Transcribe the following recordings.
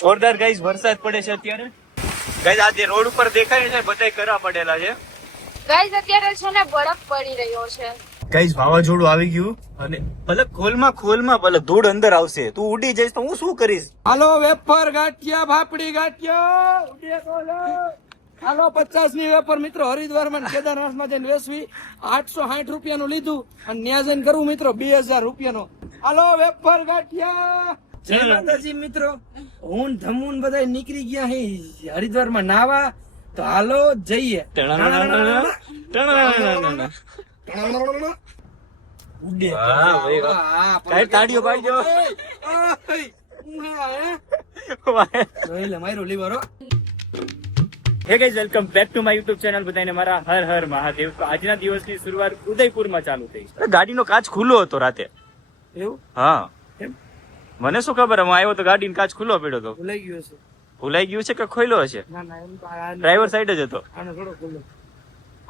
જોરદાર ગાઈસ વરસાદ પડે છે અત્યારે. ગાઈસ આજે રોડ ઉપર દેખાય છે બધાય કરા પડેલા છે. ગાઈઝ અત્યારે છે ને બરફ પડી રહ્યો છે. ગાઈસ વાવાઝોડું આવી ગયું અને પલક ખોલમાં ખોલમાં પલક ધૂળ અંદર આવશે તું ઉડી જઈશ તો હું શું કરીશ? હાલો વેફર ગાંઠિયા ભાપડી ગાંઠિયા. ઉડે બોલો. હાલો પચાસની વેફર મિત્રો હરિદ્વારમાં કેદારનાથમાં જઈને વેચવી. આઠસો સાઠ રૂપિયા નું લીધું અને ત્યાં જઈને કરવું મિત્રો બે હજાર રૂપિયા નો હાલો વેફર ગાંઠિયા. જય માતાજી મિત્રો. હું ધમુન બધા નીકળી ગયા હે. હરિદ્વારમાં નાવા. તો હાલો જઈએ. ઉડે ભાઈ, કાંઈ હે? Guys welcome back to my YouTube channel બધાને મારા હર હર મહાદેવ તો આજના દિવસની શરૂઆત ઉદયપુરમાં ચાલુ થઈ ગાડીનો કાચ ખુલ્લો હતો રાતે એવું હા મને શું ખબર હું આવ્યો તો ગાડીનો કાચ ખુલ્લો પડ્યો તો. ભૂલાઈ ગયું છે. ભૂલાઈ ગયું છે કે ખોલ્યો હશે ડ્રાઈવર સાઈડ જ હતો. આનો થોડો ખુલ્લો.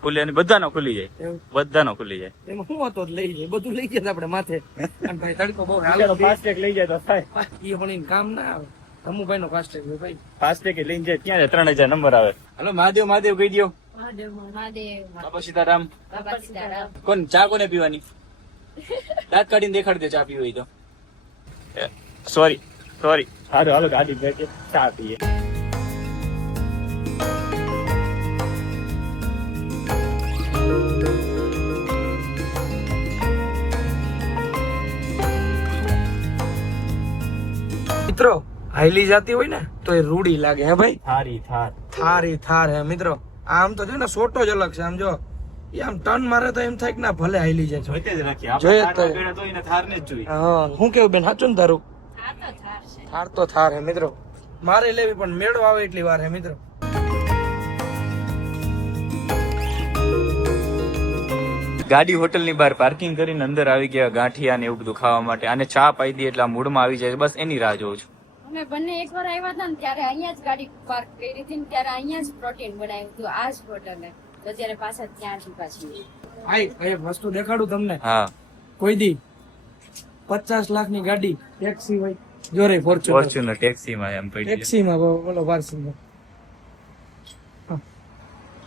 ખુલ્લે અને બધાનો ખુલી જાય. બધાનો ખુલી જાય. એમાં શું હતો લઈ જાય બધું લઈ જાય આપણે માથે. અને ભાઈ તડકો બહુ ચાલો ફાસ્ટેગ લઈ જાય તો થાય. એ પણ કામ ના આવે. ધમુભાઈ નો ફાસ્ટેગ ભાઈ. ફાસ્ટેગ લઈને જાય ક્યાં છે ત્રણ હજાર નંબર આવે. હલો મહાદેવ મહાદેવ કહી દો મહાદેવ મહાદેવ. બાપા સીતારામ. બાબા સીતારામ. કોણ? ચા કોને પીવાની? દાંત કાઢીને દેખાડી દે ચા પીવી હોય તો. સોરી સોરી સારું હાલો ગાડી બેઠે ચા પીએ. મિત્રો હાઈલી જાતી હોય ને તો એ રૂડી લાગે હે ભાઈ? થારી થાર. થારી થાર હે મિત્રો. આમ તો જો ને સોટો જ અલગ છે આમ જો. આમ ટર્ન મારે તો એમ થાય કે ના ભલે હાઈલી જાય જોઈતે જ રાખી જોઈએ તો. એને થારને જ જોઈએ. હા હું કેવું બેન સાચું ને તારું? થાર તો થાર હે મિત્રો. મારે લેવી પણ મેળો આવે એટલી વાર હે મિત્રો. ગાડી હોટલની બહાર પાર્કિંગ કરીને અંદર આવી ગયા ગાંઠિયા ને એવું બધું ખાવા માટે. અને ચા પાઈ દી એટલે મૂડમાં આવી જાય બસ એની રાહ જોઉં છું. અમે બંને એકવાર આવ્યા હતા ને ત્યારે અહીંયા જ ગાડી પાર્ક કરી હતી ને ત્યારે અહીંયા જ પ્રોટીન બનાવ્યું હતું. આ જ હોટલે તો ત્યારે પાછા ત્યાં જ ઊભા છીએ. આઈ ભાઈ એક વસ્તુ દેખાડું તમને? હા. કોઈ દી પચાસ લાખની ગાડી ટેક્સી હોય જોરે ફોર્ચ્યુનર ફોર્ચ્યુનર ટેક્સીમાં એમ પડી છે. ટેક્સી માં બોલો પાર્સિંગ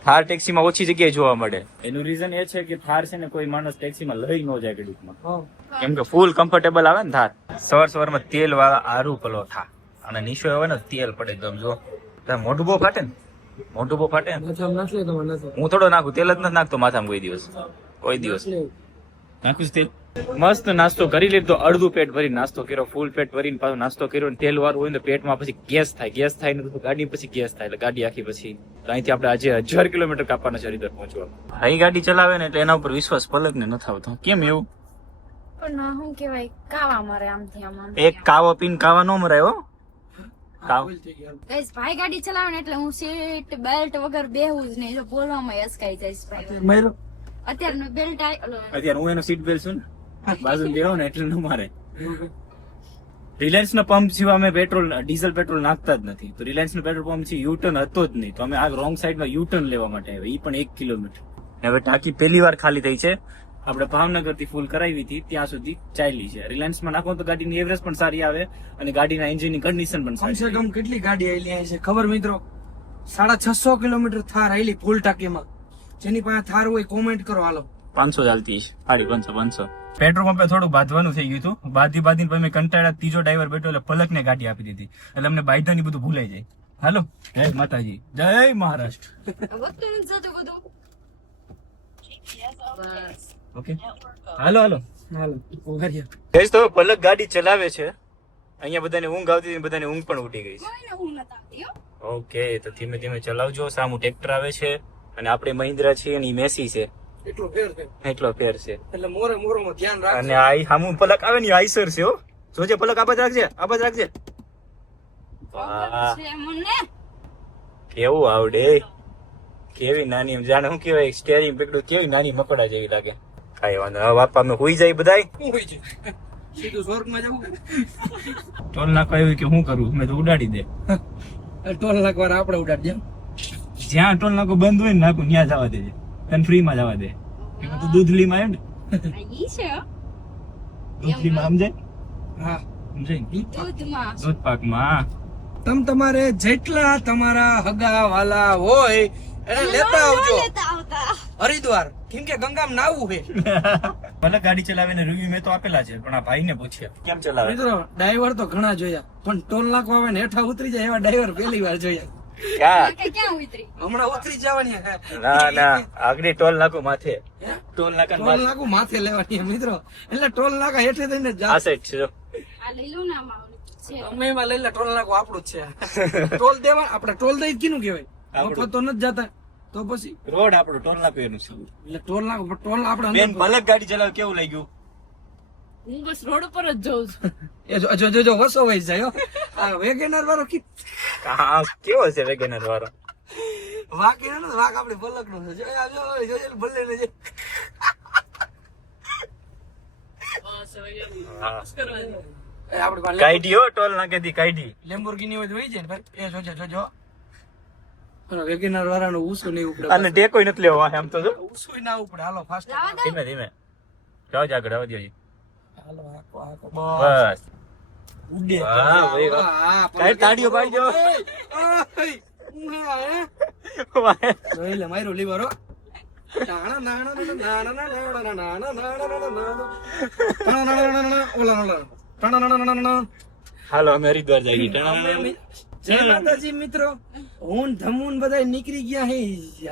થાર ટેક્સીમાં ઓછી જગ્યાએ જોવા મળે. એનું રીઝન એ છે કે થાર છે ને કોઈ માણસ ટેક્સીમાં લઈ ન જાય ઘડીકમાં. હા. કેમ કે ફૂલ કમ્ફર્ટેબલ આવે ને થાર. સવાર સવારમાં તેલ વાળા આરુ પલોઠા અને નીચે આવે ને તેલ પડે. એકદમ જો મોઢું બહુ ફાટે ને. મોઢું બહુ ફાટે હું થોડો નાખું તેલ જ નથી નાખતો માથામાં કોઈ દિવસ. કોઈ દિવસ. નાખું તેલ. મસ્ત નાસ્તો કરી લીધો અડધું પેટ ભરીને નાસ્તો કર્યો ફૂલ પેટ ભરીને પાછો નાસ્તો કર્યો ને તેલ વાળું હોય ને પેટમાં પછી ગેસ થાય ગેસ થાય ને ગાડી પછી ગેસ થાય એટલે ગાડી આખી પછી અહીંથી આપણે આજે હજાર કિલોમીટર કાપવાના છે હરિદ્વાર પહોંચવા અહીં ગાડી ચલાવે ને એટલે એના ઉપર વિશ્વાસ પલક ને નથી આવતો. કેમ એવું? પણ શું કહેવાય કાવા મારે આમથી આમ આમ એક કાવો પીને કાવા નો મરાય હો કાવ Oil થઈ ગયા. ગાઈસ ભાઈ ગાડી ચલાવે ને એટલે હું સીટ બેલ્ટ વગર બેહું જ નહીં. જો બોલવામાં અસકાઈ જઈશ ભાઈ. મયરો? બેલ્ટ અત્યારે હું એનો સીટ બેલ્ટ છું ને. બાજુ બેહો ને એટલે ન મારે. રિલાયન્સ નો પંપ સિવાય અમે પેટ્રોલ ડીઝલ પેટ્રોલ નાખતા જ નથી. તો રિલાયન્સ નો પેટ્રોલ પંપ છે યુટર્ન હતો જ નહીં. તો અમે આ રોંગ સાઈડમાં યુટર્ન લેવા માટે આવ્યા. એ પણ એક કિલોમીટર. હવે ટાંકી પહેલી વાર ખાલી થઈ છે. આપણે ભાવનગરથી ફૂલ કરાવી હતી ત્યાં સુધી ચાલી છે. રિલાયન્સમાં નાખો તો ગાડીની એવરેજ પણ સારી આવે અને ગાડીના એન્જિનની કન્ડિશન પણ કમસે સારી કમ કેટલી ગાડી આવેલી છે? ખબર મિત્રો? સાડા છસો કિલોમીટર થાર આવેલી ફૂલ ટાંકીમાં. જેની પાસે થાર હોય કોમેન્ટ કરો હાલો. પાંચસો ચાલતી છે. સાડી પાંચસો પાંચસો. પેટ્રોલ પંપે થોડું બાંધવાનું થઈ ગયું હતું. બાંધી બાંધીને પછી કંટાળા ત્રીજો ડ્રાઈવર બેઠો એટલે પલકને ગાડી આપી દીધી. એટલે અમને બાયદાની બધું ભૂલાઈ જાય. હાલો. જય માતાજી. જય મહારાષ્ટ્ર. બસ. ઓકે હાલો હાલો. હાલો ઊભા રહ્યા. તો પલક ગાડી ચલાવે છે. અહીંયા બધાને ઊંઘ આવતી હતી બધાને ઊંઘ પણ ઉઠી ગઈ છે. કોઈને હું નથી આવતી હો. ઓકે તો ધીમે ધીમે ચલાવજો. સામું ટ્રેક્ટર આવે છે અને આપણે મહિન્દ્રા છીએ અને મેસી છે. એટલો ફેર છે. એટલો ફેર છે. એટલે મોરે મોરોમાં ધ્યાન રાખ અને આ સામું પલક આવે ને આઈસર છે હો. જોજે પલક આબાદ રાખજે આબાદ રાખજે. વાહ. કેવું આવડે. કેવી નાની જાણે શું કહેવાય સ્ટેરિંગ પકડું કેવી નાની મકડા જેવી લાગે. કાંઈ વાંધો. હવે બાપા અમે હોઈ જાય બધાય? શું હોય સીધું સ્વર્ગમાં જવું ટોલ નાખવા એવું કે શું કરું? મેં તો ઉડાડી દે. ટોલ નાખવા વાર આપણે દે. જ્યાં ટોલ નાખો બંધ હોય ને નાખું ત્યાં જવા દેજે. તને ફ્રી માં જવા દે. એમાં તો દૂધલીમાં આવ્યો ને. આ ઈ છે હો. દૂધલીમાં સમજાય? હા. દૂધ પાકમાં. તમ તમારે જેટલા તમારા હગા વાલા હોય એને લેતા આવજો. હરિદ્વાર. કેમ કે ગંગામાં નાવું હે ભલે ગાડી ચલાવીને રિવ્યુ મેં તો આપેલા છે પણ આ ભાઈને પૂછ્યા. કેમ ચલાવે? મિત્રો ડ્રાઈવર તો ઘણા જોયા પણ ટોલ નાખવા આવે ને હેઠા ઉતરી જાય એવા ડ્રાઈવર પહેલી વાર જોયા. હમણાં ઉતરી જવાની ના ના આગળ ટોલ માથે. ટોલ નાકા ટોલ નાકું માથે લેવાની મિત્રો. એટલે ટોલ નાકા હેઠે થઈને આ જા. સાઈડ છે આ લઈ લઉં ને આમાં ઓલું. છે. અમે એમાં લઈ લે ટોલ નાકું આપણું જ છે. ટોલ દેવા આપણે ટોલ દઈ કીનું કહેવાય. આપણું. મફત તો નથી જતા. તો પછી રોડ આપણો ટોલ નાકો એનું છે. એટલે ટોલ નાકું ટોલ આપણે બેન પલક ગાડી ચલાવ કેવું લાગ્યું? હું બસ રોડ ઉપર જ જઉં છું. એ જો જો જો વસો વઈ જાય આ વેગેનર વાળો કી હા કેવો છે વેગેનર વાળો? વાક એનો વાક આપણે પલક નો છે. જો આ જો જો જો ભલે ને જે આપડે કાઢી હો. ટોલ નાકેથી કાઢી લેમ્બોર્ગિની હોય તો વહી જાય ને ભાઈ. એ જોજો જોજો વેગેનર વાળાનો ઉસો નહીં ઉપડે અને ટેકોય નથી લેવો આમ તો જો. ઉસો ના ઉપડે. હાલો ફાસ્ટ ધીમે ધીમે. જાઓ જ આગળ આવજો જી. હાલો આકો આકો બસ. ઉડે. હા ભાઈ. હા, કાંઈ તાળીઓ પાડી હે? જોઈ લે માર્યો લીવર હો. નાણા, નાણા, નાણા, નાણા, નાણા, નાણા, નાણા, નાણા. હાલો અમે હરિદ્વાર જઈએ. ટણા જય માતાજી મિત્રો. હું ધમુન બધા નીકળી ગયા હે.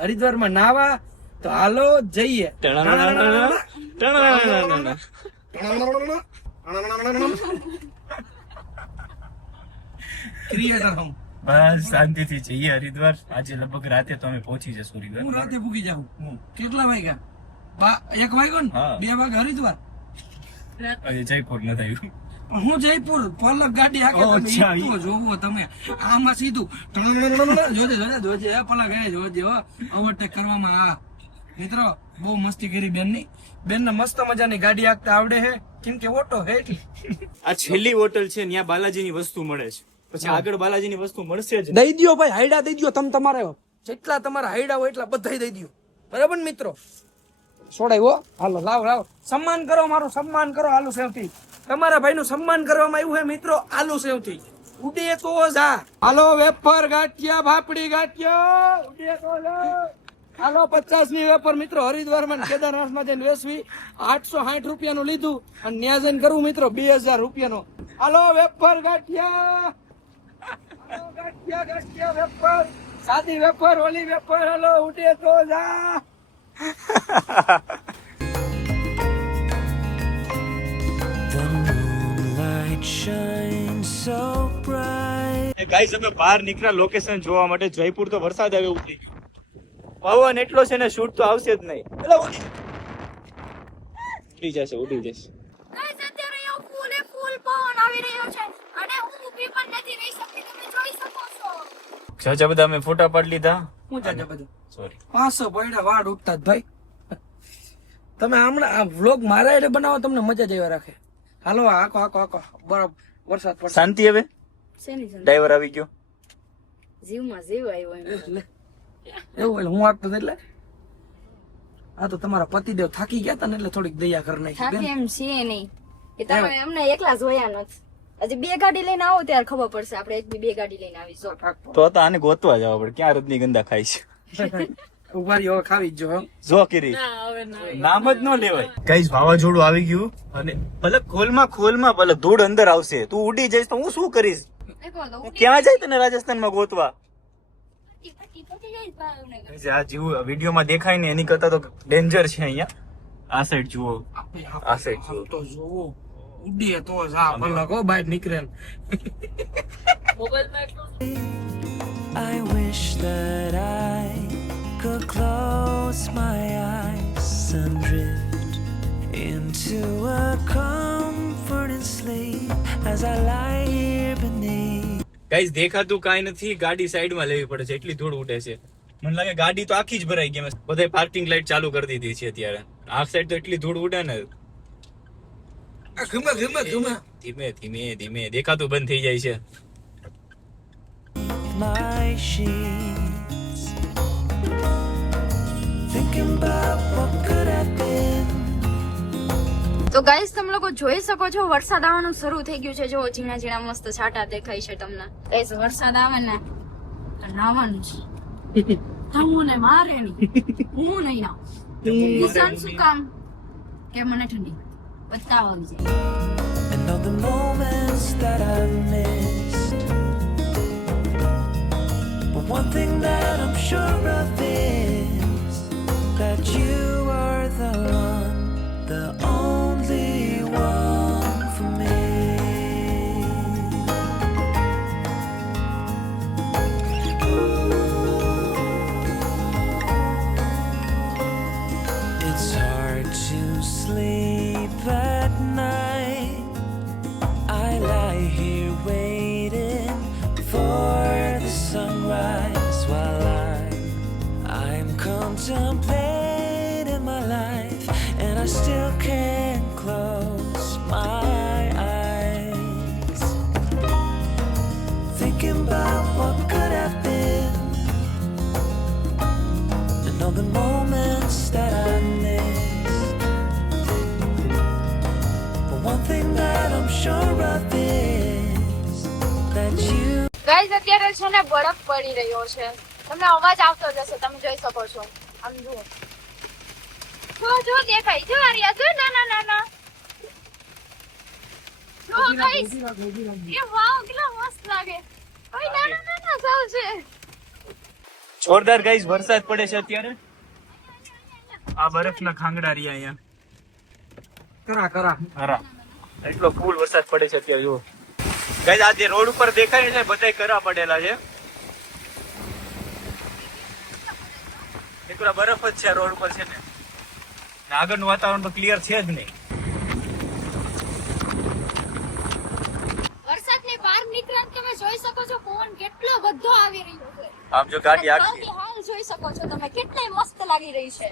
હરિદ્વારમાં નાવા. તો હાલો જઈએ. ક્રિએટર હમ. બસ શાંતિથી જઈએ હરિદ્વાર. આજે લગભગ રાતે તો અમે પહોંચી જશું હું રાતે પૂકી જાઉં. કેટલા વાગ્યા? બા એક વાગ્યો ને? બે વાગે હરિદ્વાર. જયપુર નથી આવ્યું હું જયપુર પલક ગાડી આગળ જોવો તમે. આમાં સીધું જોજે જોજે જોજે પલક એ જોજે ઓવરટેક કરવામાં આ. મિત્રો બહુ મસ્તી કરી બેનની બેન ને મસ્ત મજાની ગાડી આગતા આવડે હે. કેમ કે ઓટો હે એટલે. આ છેલ્લી હોટલ છે ત્યાં બાલાજીની વસ્તુ મળે છે. પછી આગળ બાલાજીની વસ્તુ મળશે જ દઈ દ્યો ભાઈ હાઈડા દઈ દ્યો તમે તમારે. જેટલા તમારા હાઈડા હોય એટલા બધા દઈ દ્યો. બરાબર મિત્રો? છોડાય હો. હાલો લાવ લાવ. સન્માન કરો મારું સન્માન કરો હાલો સેવથી. તમારા ભાઈનું સન્માન કરવામાં આવ્યું હે મિત્રો. આલુ સેવથી ઉડે તો જા હાલો વેફર ગાંઠિયા ભાપડી ગાંઠિયા. ઉડે તો જા હાલો પચાસની વેફર મિત્રો. હરિદ્વારમાં કેદારનાથમાં જઈને વેચવી. આઠસો સાઠ રૂપિયાનું લીધું અને ન્યા જઈને કરવું મિત્રો. બે હજાર રૂપિયાનો. હાલો વેફર ગાંઠિયા. ગાંઠિયા ગાંઠિયા વેફર. સાદી વેફર ઓલી વેફર. હાલો ઉડે તો જા ગાઈસ અમે બહાર નીકળ્યા લોકેશન જોવા માટે. જયપુર તો વરસાદ આવે ઉતરી થઈ પવન એટલો છે ને શૂટ તો આવશે જ નહીં. ઉડી જશે ઉડી જશે. ગાઈસ અત્યારે અહીંયા ફૂલ એ ફૂલ પવન આવી રહ્યો છે. અને હું ઊભી પણ નથી રહી શકતી તમે જોઈ શકો છો. ચાચા બધા અમે ફોટા પાડી લીધા. હું જાજા બધા. સોરી પાંચસો પૈડા વાડ ઉઠતા જ ભાઈ. તમે હમણાં આ વ્લોગ મારા એટલે બનાવો તમને મજા જ આવ્યા રાખે. હાલો આકો આકો આકો બરાબર. વરસાદ પડશે. શાંતિ હવે? ડ્રાઈવર આવી ગયો. જીવમાં જીવ આવ્યો એવું એટલે હું આટલું એટલે? આ તો તમારા પતિદેવ થાકી ગયા હતા ને એટલે થોડીક દયા કરી નાખી થાકે એમ છે નહીં. એ તમે અમને એકલા જોયા નથી. હજી બે ગાડી લઈને આવો ત્યારે ખબર પડશે. આપણે એક બી બે ગાડી લઈને આવીશું. તો તો આને ગોતવા જવા પડે ક્યાં રજનીગંધા ગંદા છે? ઉભારી માં ખાવી જો જો કિરી નામ જ ન લેવાય. ગાઈસ વાવાઝોડું આવી ગયું અને પલક ખોલમાં ખોલમાં પલક ધૂળ અંદર આવશે તું ઉડી જઈશ તો હું શું કરીશ? દેખો તો હું ક્યાં જાય તને રાજસ્થાનમાં ગોતવા? ઉડી પટી પટી જાય ભાવનગર Guys, આ જેવું વિડીયોમાં દેખાય ને એની કરતા તો ડેન્જર છે અહીંયા. આ સાઈડ જુઓ. આ સાઈડ જુઓ. તો જુઓ. ઉડીએ તો જા ભલે બહાર નીકળે wish ગાઈસ દેખાતું કાંઈ નથી. ગાડી સાઈડમાં લેવી પડે છે. એટલી ધૂળ ઉડે છે. મને લાગે ગાડી તો આખી જ ભરાઈ ગઈ. બધા પાર્કિંગ લાઈટ ચાલુ કરી દીધી છે અત્યારે. આ સાઈડ તો એટલી ધૂળ ઉડે ને. ગમે ગમે ગમે ધીમે ધીમે ધીમે. દેખાતું બંધ થઈ જાય છે. My sheets, thinking about what could have been. તો ગાઈસ તમે લોકો જોઈ શકો છો વરસાદ આવવાનું શરૂ થઈ ગયું છે. જો ઝીણા ઝીણા મસ્ત છાટા દેખાય છે તમને. ગાઈસ વરસાદ આવે ને નાવાનું છે. તમને મારે હું નહીં નાઉં નિશાન શું કામ? કે મને ઠંડી. બતાવો છે. And all the moments that I've missed. But one thing that I'm sure of is that you are the one, the only I'm contemplating my life and I still can't close my eyes. Thinking about what could have been and all the moments that I missed. But one thing that I'm sure of is that you. Guys અત્યારે છે ને બરફ પડી રહ્યો છે તમને અવાજ આવતો જ હશે તમે જોઈ શકો છો આમ જુઓ. જો જો દેખાય. જો આર્યા જો ના ના ના ના. જો ગાઈસ એ વાવ કેટલા મસ્ત લાગે. ઓય ના ના ના ના સાવ છે. જોરદાર ગાઈસ વરસાદ પડે છે અત્યારે. આ બરફના ખાંગડા રહ્યા અહીંયા. કરા કરા. હરા એટલો ફૂલ વરસાદ પડે છે અત્યારે જો ગાઈસ આ જે રોડ ઉપર દેખાય છે બધાય કરા પડેલા છે. એકલા બરફ જ છે રોડ ઉપર છે ને. આગળનું વાતાવરણ તો ક્લિયર છે જ નહીં. વરસાદની બહાર નીકળ્યા તમે જોઈ શકો છો પવન કેટલો બધો આવી રહ્યો છે. આમ જો ગાડી ગાડી આખી હાલ જોઈ શકો છો તમે કેટલી મસ્ત લાગી રહી છે.